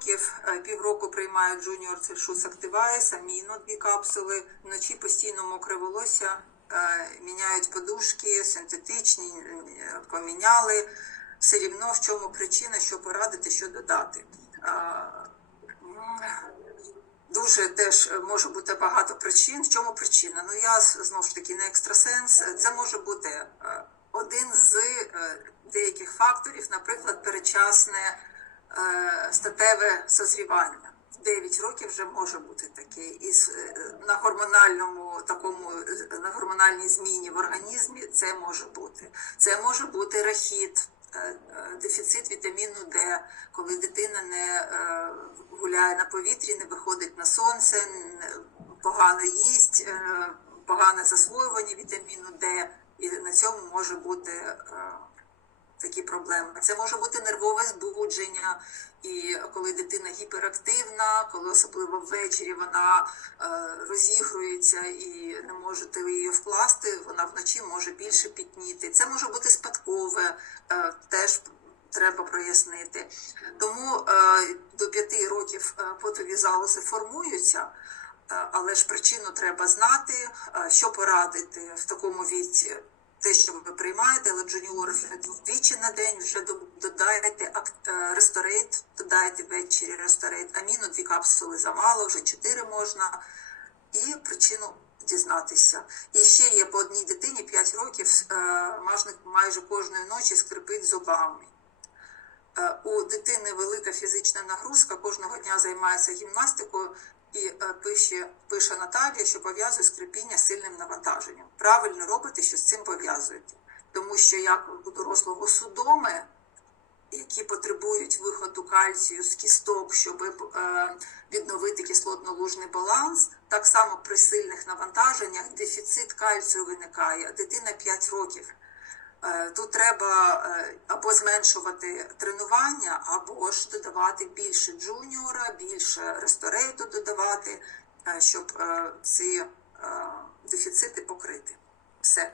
років, е, півроку приймають Junior Цельшус Активайс, аміно дві капсули, вночі постійно мокре волосся, е, міняють подушки, синтетичні, поміняли. Все рівно в чому причина, що порадити, що додати. Е, Дуже теж може бути багато причин. В чому причина? Ну я знову ж таки не екстрасенс. Це може бути один з деяких факторів, наприклад, передчасне е, статеве созрівання. В 9 років вже може бути таке, і е, на гормональному такому е, на гормональній зміні в організмі це може бути. Це може бути рахіт, е, е, дефіцит вітаміну Д, коли дитина не е, гуляє на повітрі, не виходить на сонце, погано їсть, е, погане засвоювання вітаміну Д, і на цьому може бути е, такі проблеми. Це може бути нервове збудження, і коли дитина гіперактивна, коли особливо ввечері вона е, розігрується і не можете її вкласти, вона вночі може більше пітніти. Це може бути спадкове, е, теж треба прояснити. Тому е, до п'яти років потові залози формуються. Але ж причину треба знати, що порадити в такому віці. Те, що ви приймаєте, але джуніор вже двічі на день вже до- додайте е, ресторейт, додайте ввечері ресторейт, аміно дві капсули замало, вже чотири можна, і причину дізнатися. І ще є по одній дитині 5 років е, мажник майже кожної ночі скрипить зубами. Е, У дитини велика фізична нагрузка, кожного дня займається гімнастикою пише, пише Наталія, що пов'язує скрипіння з сильним навантаженням. Правильно робите, що з цим пов'язуєте. Тому що як у дорослого судоми, які потребують виходу кальцію з кісток, щоб е, відновити кислотно-лужний баланс, так само при сильних навантаженнях дефіцит кальцію виникає. Дитина 5 років. Е, Тут треба е, або зменшувати тренування, або ж додавати більше джуніора, більше ресторейту додавати, е, щоб ці дефіцити покрити. Все.